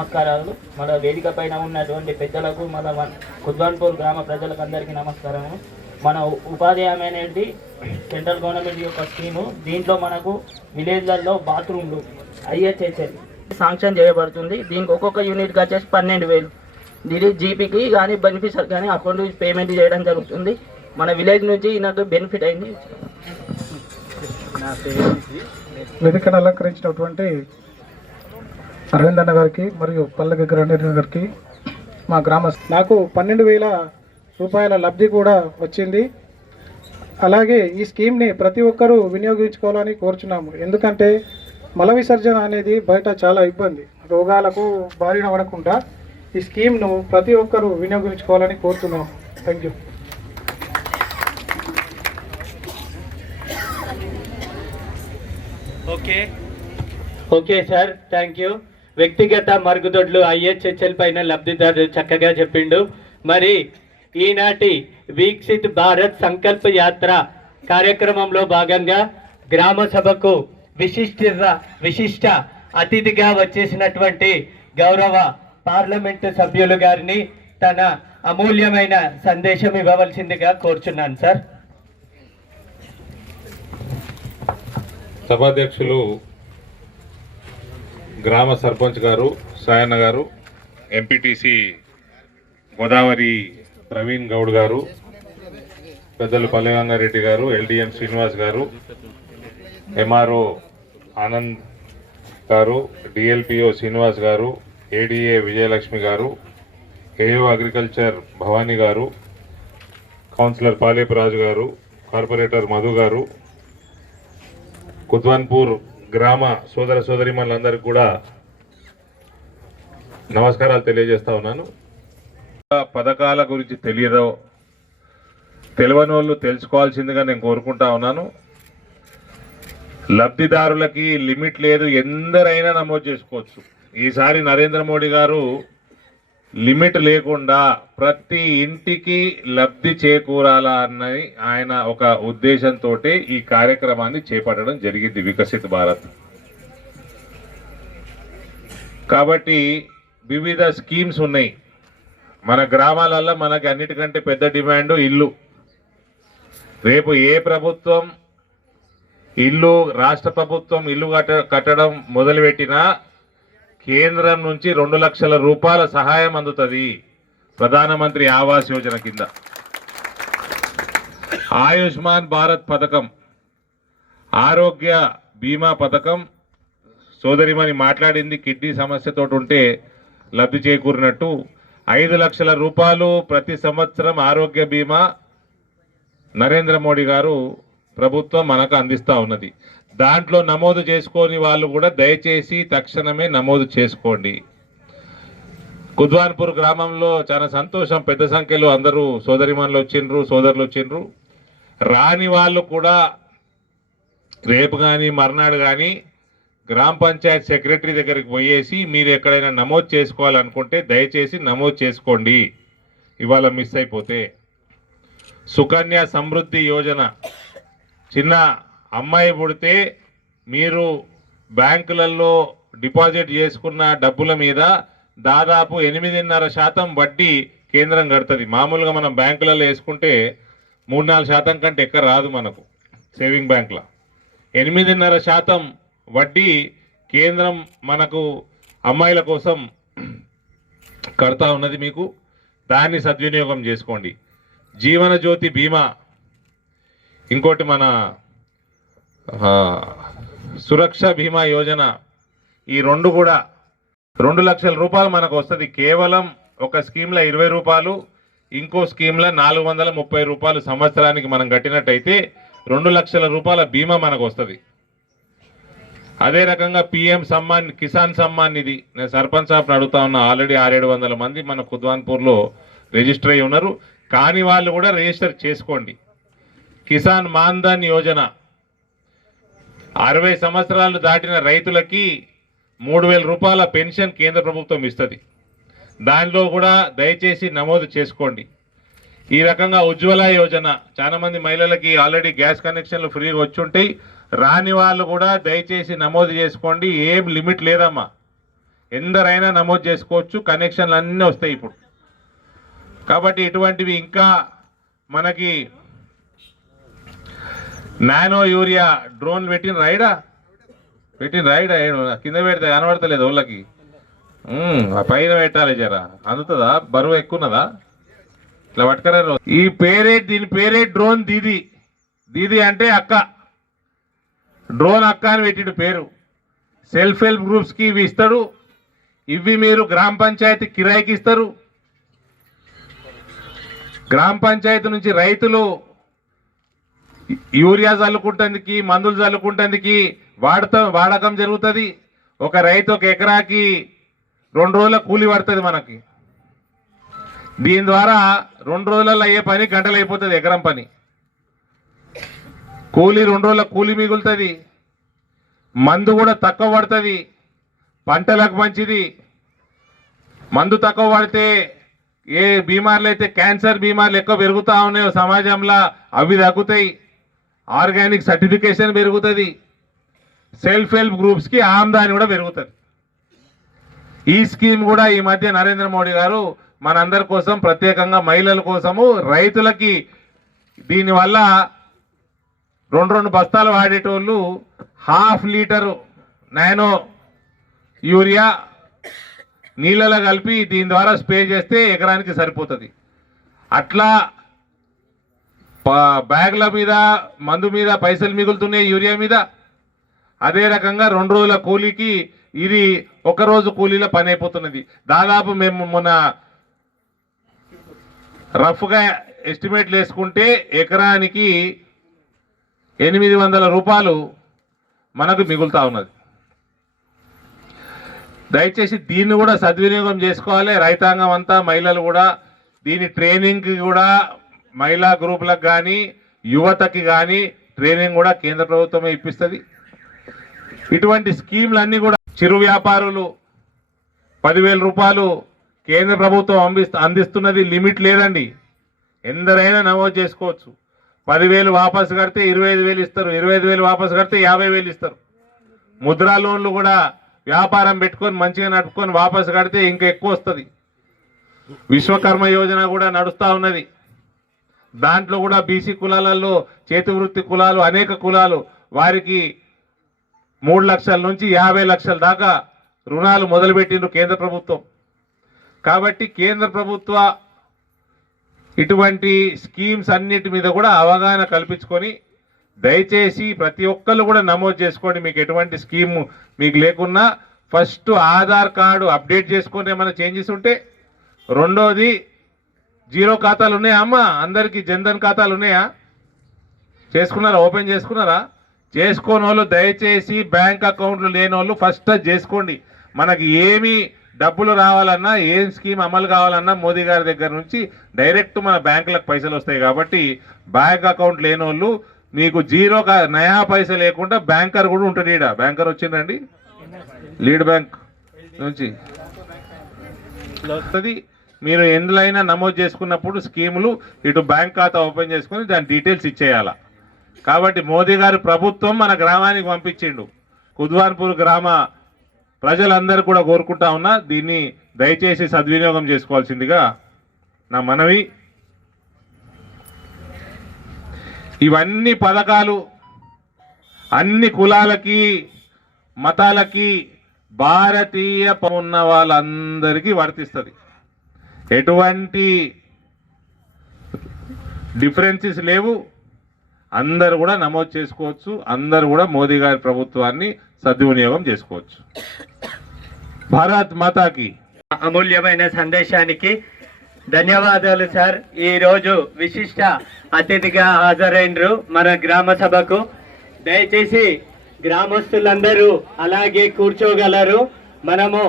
నమస్కారాలు. మన వేదిక పైన ఉన్నటువంటి పెద్దలకు, మన కుద్వాన్పూర్ గ్రామ ప్రజలకు అందరికీ నమస్కారము. మన ఉపాధి హామీ అనేది సెంట్రల్ గవర్నమెంట్ యొక్క స్కీము. దీంట్లో మనకు విలేజ్లలో బాత్రూమ్లు IHHL శాంక్షన్ చేయబడుతుంది. దీనికి ఒక్కొక్క యూనిట్కి వచ్చేసి 12,000. దీని జీపీకి కానీ బెనిఫిషియర్ కానీ అకౌంట్ నుంచి పేమెంట్ చేయడం జరుగుతుంది. మన విలేజ్ నుంచి నాకు బెనిఫిట్ అయింది. వేదికను అలంకరించినటువంటి అరవింద్ అన్న గారికి మరియు పల్లకి గ్రాండీన గారికి మా నాకు 12,000 రూపాయల లబ్ధి కూడా వచ్చింది. అలాగే ఈ స్కీమ్ని ప్రతి ఒక్కరూ వినియోగించుకోవాలని కోరుచున్నాము. ఎందుకంటే మల విసర్జన అనేది బయట చాలా ఇబ్బంది, రోగాలకు బారిన పడకుండా ఈ స్కీమ్ను ప్రతి ఒక్కరూ వినియోగించుకోవాలని కోరుతున్నాము. Thank you. Okay sir, thank you. వ్యక్తిగత మరుగుదొడ్లు IHHL పైన లబ్ధిదారు చక్కగా చెప్పిండు. మరి ఈనాటి వికసిత్ భారత్ సంకల్ప యాత్ర కార్యక్రమంలో భాగంగా గ్రామ సభకు విశిష్ట అతిథిగా వచ్చేసినటువంటి గౌరవ పార్లమెంటు సభ్యులు గారిని తన అమూల్యమైన సందేశం ఇవ్వవలసిందిగా కోరుచున్నాను సార్. సభాధ్యక్షులు గ్రామ సర్పంచ్ గారు, సాయన్న గారు, ఎంపీటీసీ గోదావరి ప్రవీణ్ గౌడ్ గారు, పెద్దలు పల్లెగంగారెడ్డి గారు, LDM శ్రీనివాస్ గారు, MRO ఆనంద్ గారు, DLPO శ్రీనివాస్ గారు, ADA విజయలక్ష్మి గారు, AO అగ్రికల్చర్ భవానీ గారు, కౌన్సిలర్ పాలేపు రాజు గారు, కార్పొరేటర్ మధు గారు, కుద్వాన్పూర్ గ్రామ సోదర సోదరిమణులందరికీ కూడా నమస్కారాలు తెలియజేస్తా ఉన్నాను. పథకాల గురించి తెలియని వాళ్ళు తెలుసుకోవాల్సిందిగా నేను కోరుకుంటా ఉన్నాను. లబ్ధిదారులకి లిమిట్ లేదు, ఎందరైనా నమోదు చేసుకోవచ్చు. ఈసారి నరేంద్ర మోడీ గారు లిమిట్ లేకుండా ప్రతి ఇంటికి లబ్ధి చేకూరాలా అన్నది ఆయన ఒక ఉద్దేశంతో ఈ కార్యక్రమాన్ని చేపట్టడం జరిగింది, వికసిత్ భారత్. కాబట్టి వివిధ స్కీమ్స్ ఉన్నాయి మన గ్రామాలలో. మనకి అన్నిటికంటే పెద్ద డిమాండ్ ఇల్లు. రేపు ఏ ప్రభుత్వం రాష్ట్ర ప్రభుత్వం ఇల్లు కట్టడం మొదలుపెట్టినా కేంద్రం నుంచి 2 లక్షల రూపాయల సహాయం అందుతుంది. ప్రధానమంత్రి ఆవాస్ యోజన కింద ఆయుష్మాన్ భారత్ పథకం, ఆరోగ్య బీమా పథకం. సోదరిమణి మాట్లాడింది, కిడ్నీ సమస్యతో ఉంటే లబ్ధి చేకూరినట్టు 5 లక్షల రూపాయలు ప్రతి సంవత్సరం ఆరోగ్య బీమా నరేంద్ర మోడీ గారు ప్రభుత్వం మనకు అందిస్తూ ఉన్నది. దాంట్లో నమోదు చేసుకోని వాళ్ళు కూడా దయచేసి తక్షణమే నమోదు చేసుకోండి. కుద్వాన్పూర్ గ్రామంలో చాలా సంతోషం, పెద్ద సంఖ్యలో అందరూ సోదరిమణులు వచ్చిండ్రు, సోదరులు వచ్చిండ్రు. రాని వాళ్ళు కూడా రేపు కానీ మర్నాడు కానీ గ్రామ పంచాయత్ సెక్రటరీ దగ్గరికి పోయేసి మీరు ఎక్కడైనా నమోదు చేసుకోవాలనుకుంటే దయచేసి నమోదు చేసుకోండి, ఇవాళ మిస్ అయిపోతే. సుకన్య సమృద్ధి యోజన, చిన్న అమ్మాయి పుడితే మీరు బ్యాంకులలో డిపాజిట్ చేసుకున్న డబ్బుల మీద దాదాపు 8.5% వడ్డీ కేంద్రం కడుతుంది. మామూలుగా మనం బ్యాంకులలో వేసుకుంటే 3-4% కంటే ఎక్కడ రాదు మనకు సేవింగ్ బ్యాంక్లో. 8.5% వడ్డీ కేంద్రం మనకు అమ్మాయిల కోసం కడతా ఉన్నది. మీకు దాన్ని సద్వినియోగం చేసుకోండి. జీవన జ్యోతి బీమా, ఇంకోటి మన సురక్ష బీమా యోజన, ఈ రెండు కూడా 2 లక్షల రూపాయలు మనకు వస్తుంది. కేవలం ఒక స్కీమ్లో 20 రూపాయలు, ఇంకో స్కీమ్లో 430 రూపాయలు సంవత్సరానికి మనం కట్టినట్టయితే 2 లక్షల రూపాయల బీమా మనకు వస్తుంది. అదే రకంగా PM సమ్మాన్, కిసాన్ సమ్మాన్ నిధి, నేను సర్పంచ్ సాబ్ని అడుగుతా ఉన్నా. ఆల్రెడీ 600-700 మంది మన కుద్వాన్పూర్లో రిజిస్టర్ అయి ఉన్నారు. కాని వాళ్ళు కూడా రిజిస్టర్ చేసుకోండి. కిసాన్ మాన్ధన్ యోజన, 60 సంవత్సరాలు దాటిన రైతులకి 3,000 రూపాయల పెన్షన్ కేంద్ర ప్రభుత్వం ఇస్తుంది. దానిలో కూడా దయచేసి నమోదు చేసుకోండి. ఈ రకంగా ఉజ్వల యోజన, చాలా మంది మహిళలకి ఆల్రెడీ గ్యాస్ కనెక్షన్లు ఫ్రీగా వచ్చి ఉంటాయి. రాని వాళ్ళు కూడా దయచేసి నమోదు చేసుకోండి. ఏం లిమిట్ లేదమ్మా, ఎందరైనా నమోదు చేసుకోవచ్చు, కనెక్షన్లు అన్నీ వస్తాయి ఇప్పుడు. కాబట్టి ఇటువంటివి ఇంకా మనకి నానో యూరియా డ్రోన్లు పెట్టిన రైడా కింద పెడితే కనబడతలేదు వాళ్ళకి, పైన పెట్టాలి జరా, అందుతుందా, బరువు ఎక్కున్నదా, ఇట్లా పట్టుకరా. ఈ దీని పేరే డ్రోన్ దీది. దీది అంటే అక్క, డ్రోన్ అక్క అని పెట్టిన పేరు. సెల్ఫ్ హెల్ప్ గ్రూప్స్కి ఇవి ఇస్తాడు. ఇవి మీరు గ్రామ పంచాయతీ కిరాయికి ఇస్తారు. గ్రామ పంచాయతీ నుంచి రైతులు యూరియా చల్లుకుంటందుకు, మందులు చల్లుకుంటందుకు వాడకం జరుగుతుంది. ఒక రైతు ఒక ఎకరాకి 2 రోజుల కూలి పడుతుంది మనకి. దీని ద్వారా 2 రోజులలో అయ్యే పని గంటలు అయిపోతుంది. ఎకరం పని కూలి 2 రోజుల కూలి మిగులుతుంది. మందు కూడా తక్కువ పడుతుంది, పంటలకు మంచిది. మందు తక్కువ పడితే ఏ బీమార్లు అయితే క్యాన్సర్ బీమార్లు ఎక్కువ పెరుగుతూ ఉన్నాయో సమాజంలో అవి తగ్గుతాయి. ఆర్గానిక్ సర్టిఫికేషన్ పెరుగుతుంది. సెల్ఫ్ హెల్ప్ గ్రూప్స్కి ఆమ్దాని కూడా పెరుగుతుంది. ఈ స్కీమ్ కూడా ఈ మధ్య నరేంద్ర మోడీ గారు మనందరి కోసం, ప్రత్యేకంగా మహిళల కోసము, రైతులకి దీనివల్ల 2 బస్తాలు వాడేటోళ్ళు 1/2 లీటరు నానో యూరియా నీళ్ళలో కలిపి దీని ద్వారా స్ప్రే చేస్తే ఎకరానికి సరిపోతుంది. అట్లా బ్యాగుల మీద, మందు మీద పైసలు మిగులుతున్నాయి, యూరియా మీద. అదే రకంగా 2 రోజుల కూలీకి ఇది 1 రోజు కూలీలో పని అయిపోతున్నది. దాదాపు మేము మొన్న రఫ్గా ఎస్టిమేట్లు వేసుకుంటే ఎకరానికి 800 రూపాయలు మనకు మిగులుతా ఉన్నది. దయచేసి దీన్ని కూడా సద్వినియోగం చేసుకోవాలి రైతాంగం అంతా, మహిళలు కూడా. దీని ట్రైనింగ్కి కూడా మహిళా గ్రూపులకు కానీ యువతకి కానీ ట్రైనింగ్ కూడా కేంద్ర ప్రభుత్వమే ఇప్పిస్తుంది. ఇటువంటి స్కీమ్లన్నీ కూడా చిరు వ్యాపారులు 10,000 రూపాయలు కేంద్ర ప్రభుత్వం అందిస్తున్నది. లిమిట్ లేదండి, ఎందరైనా నమోదు చేసుకోవచ్చు. 10,000 వాపసు కడితే 25,000 ఇస్తారు, 25,000 వాపసు కడితే 50,000 ఇస్తారు. ముద్రా లోన్లు కూడా వ్యాపారం పెట్టుకొని మంచిగా నడుపుకొని వాపసు కడితే ఇంకా ఎక్కువ వస్తుంది. విశ్వకర్మ యోజన కూడా నడుస్తూ ఉన్నది. దాంట్లో కూడా బీసీ కులాలలో చేతి వృత్తి కులాలు, అనేక కులాలు, వారికి 3 లక్షల నుంచి 50 లక్షల దాకా రుణాలు మొదలుపెట్టిండ్రు కేంద్ర ప్రభుత్వం. కాబట్టి కేంద్ర ప్రభుత్వ ఇటువంటి స్కీమ్స్ అన్నిటి మీద కూడా అవగాహన కల్పించుకొని దయచేసి ప్రతి ఒక్కళ్ళు కూడా నమోదు చేసుకోండి. మీకు ఎటువంటి స్కీమ్ మీకు లేకున్నా ఫస్ట్ ఆధార్ కార్డు అప్డేట్ చేసుకొని ఏమైనా చేంజెస్ ఉంటే, రెండోది జీరో ఖాతాలు ఉన్నాయా అమ్మ అందరికీ? జన్ధన్ ఖాతాలు ఉన్నాయా? చేసుకున్నారా? ఓపెన్ చేసుకున్నారా? చేసుకోని వాళ్ళు దయచేసి బ్యాంక్ అకౌంట్లు లేని వాళ్ళు ఫస్ట్ చేసుకోండి. మనకి ఏమి డబ్బులు రావాలన్నా, ఏం స్కీమ్ అమలు కావాలన్నా మోదీ గారి దగ్గర నుంచి డైరెక్ట్ మన బ్యాంకులకు పైసలు వస్తాయి. కాబట్టి బ్యాంక్ అకౌంట్ లేని వాళ్ళు మీకు జీరో నయా పైస లేకుండా బ్యాంకర్ కూడా ఉంటాడు. ఈడ బ్యాంకర్ వచ్చిందండి, లీడ్ బ్యాంక్ నుంచి వస్తుంది. మీరు ఎందులైనా నమోదు చేసుకున్నప్పుడు స్కీములు ఇటు బ్యాంక్ ఖాతా ఓపెన్ చేసుకుని దాని డీటెయిల్స్ ఇచ్చేయాల. కాబట్టి మోదీ గారి ప్రభుత్వం మన గ్రామానికి పంపించిండు. కుద్వాన్పూర్ గ్రామ ప్రజలందరూ కూడా కోరుకుంటా ఉన్నా, దీన్ని దయచేసి సద్వినియోగం చేసుకోవాల్సిందిగా నా మనవి. ఇవన్నీ పథకాలు అన్ని కులాలకి, మతాలకి, భారతీయ ఉన్న వాళ్ళందరికీ వర్తిస్తుంది. ఎటువంటి డిఫరెన్సెస్ లేవు. అందరూ కూడా నమోదు చేసుకోవచ్చు. అందరూ కూడా మోదీ గారి ప్రభుత్వాన్ని సద్వినియోగం చేసుకోవచ్చు. భారత్ మాతాకి. అమూల్యమైన సందేశానికి ధన్యవాదాలు సార్. ఈరోజు విశిష్ట అతిథిగా హాజరైనరు మన గ్రామ సభకు. దయచేసి గ్రామస్తులందరూ అలాగే కూర్చోగలరు. మనము